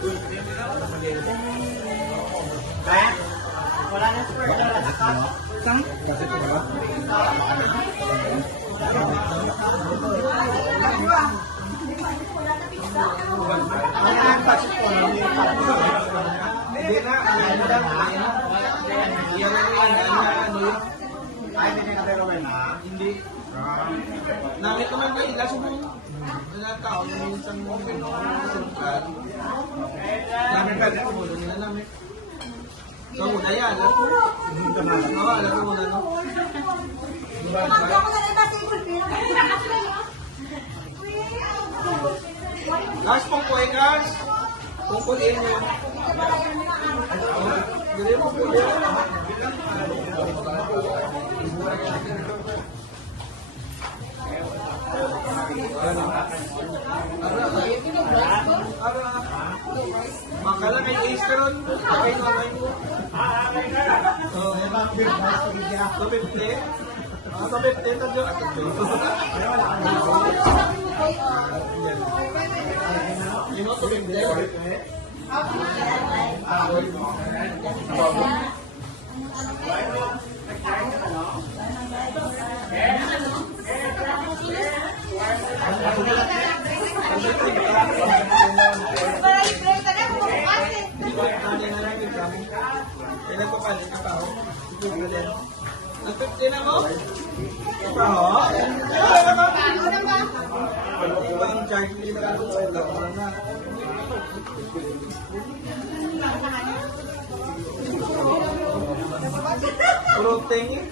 Kaya? Wala na super na lakas. Saan? Kasi ito ba? Wala na budget ko. Hindi na, ano lang, yan ang ano yun. Ay, hindi na pero na. Hindi. Namit naman ba ila sa mga tao na minsan mo sinukad. Namit ka dito mo, nila namit. So, muna yan. Alam ko muna, no? Gas, pangkoy, gas. Pangkoyin nyo. Dili mo po yan. Makala may taste ka ron. Okay, mamay mo. So, 250. 250, tadyo. You know, 250. Nag-50 na mo? Kaho? Ibang charge nila ka sa ulang na. Puro tingin.